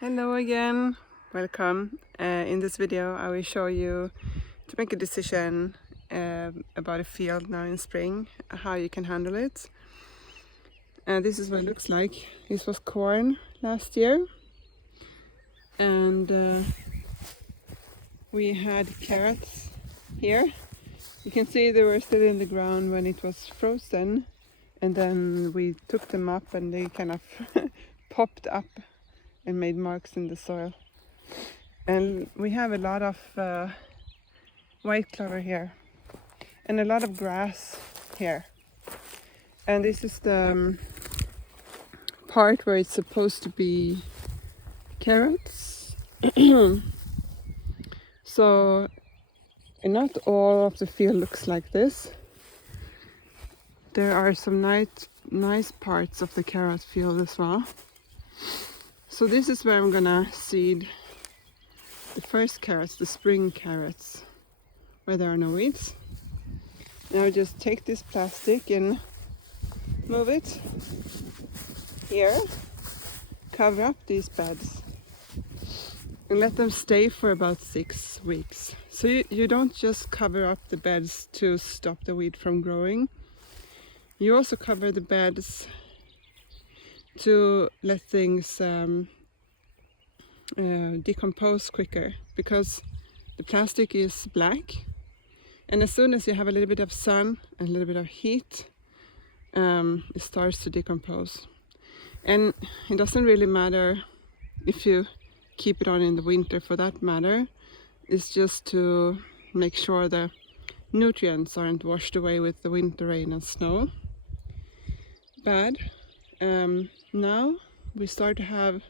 Hello again, welcome. In this video I will show you to make a decision about a field now in spring, how you can handle it. This is what it looks like. This was corn last year, and we had carrots here. You can see they were still in the ground when it was frozen, and then we took them up and they kind of popped up and made marks in the soil. And we have a lot of white clover here and a lot of grass here. And this is the part where it's supposed to be carrots. So not all of the field looks like this. There are some nice parts of the carrot field as well. So this is where I'm gonna seed the first carrots, the spring carrots, where there are no weeds. Now just take this plastic and move it here, cover up these beds and let them stay for about 6 weeks. So you don't just cover up the beds to stop the weed from growing. You also cover the beds to let things decompose quicker, because the plastic is black, and as soon as you have a little bit of sun and a little bit of heat, it starts to decompose. And it doesn't really matter if you keep it on in the winter, for that matter. It's just to make sure the nutrients aren't washed away with the winter rain and snow. But now we start to have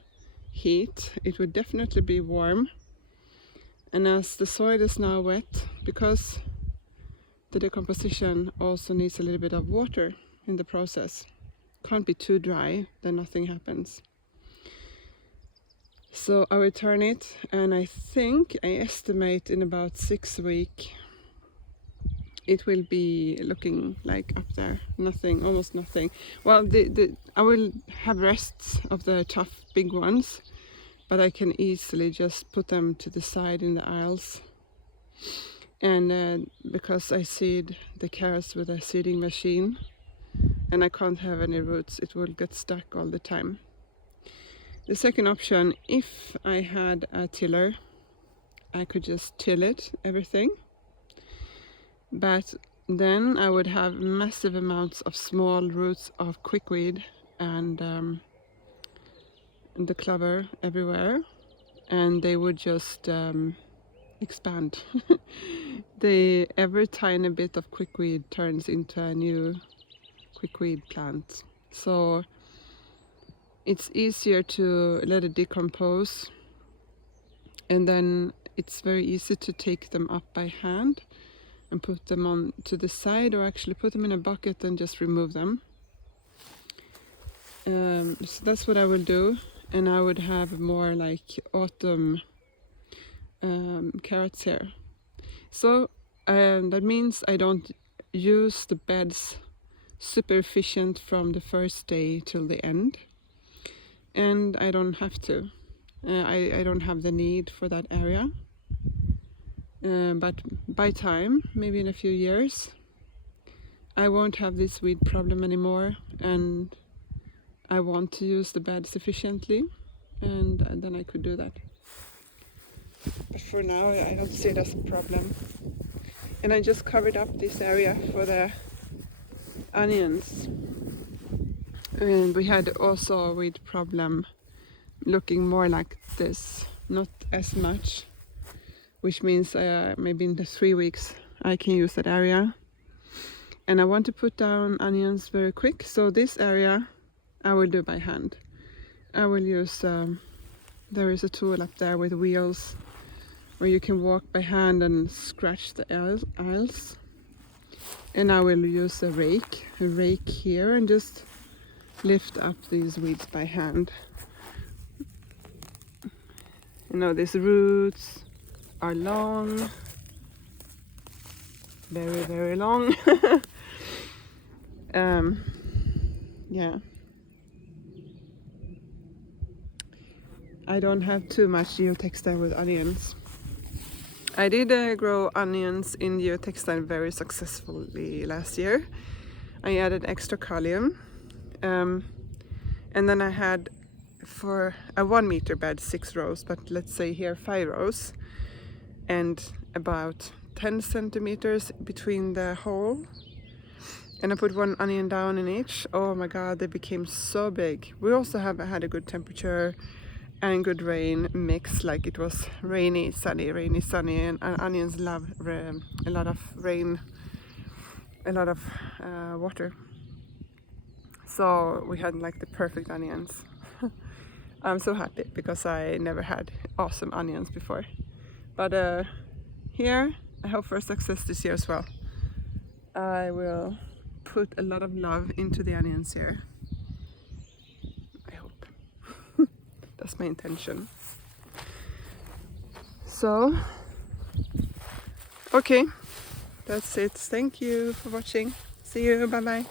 heat. It would definitely be warm, and as the soil is now wet, because the decomposition also needs a little bit of water in the process, can't be too dry, then nothing happens. So I will turn it, and I estimate in about 6 weeks it will be looking like up there, nothing, almost nothing. Well, I will have rests of the tough big ones, but I can easily just put them to the side in the aisles. And because I seed the carrots with a seeding machine and I can't have any roots, it will get stuck all the time. The second option, if I had a tiller, I could just till it, everything. But then I would have massive amounts of small roots of quickweed and the clover everywhere, and they would just expand. Every tiny bit of quickweed turns into a new quickweed plant. So it's easier to let it decompose, and then it's very easy to take them up by hand and put them on to the side, or actually put them in a bucket and just remove them. So that's what I will do, and I would have more like autumn carrots here. So that means I don't use the beds super efficient from the first day till the end, and I don't have to. I don't have the need for that area. But by time, maybe in a few years, I won't have this weed problem anymore, and I want to use the beds efficiently, and then I could do that. But for now, I don't see it as a problem. And I just covered up this area for the onions. And we had also a weed problem looking more like this, not as much, which means maybe in the 3 weeks I can use that area. And I want to put down onions very quick, so this area I will do by hand. I will use, there is a tool up there with wheels where you can walk by hand and scratch the aisles. And I will use a rake here and just lift up these weeds by hand. You know, these roots are long, very, very long. Yeah. I don't have too much geotextile with onions. I did grow onions in geotextile very successfully last year. I added extra kalium, and then I had for a 1 meter bed 6 rows, but let's say here 5 rows, and about 10 centimeters between the hole. And I put 1 onion down in each. Oh my god, they became so big. We also have had a good temperature and good rain mix, like it was rainy, sunny, and onions love a lot of rain, a lot of water. So we had like the perfect onions. I'm so happy because I never had awesome onions before. But here I hope for success this year as well. I will put a lot of love into the onions here. I hope. That's my intention. So, okay, that's it. Thank you for watching. See you. Bye bye.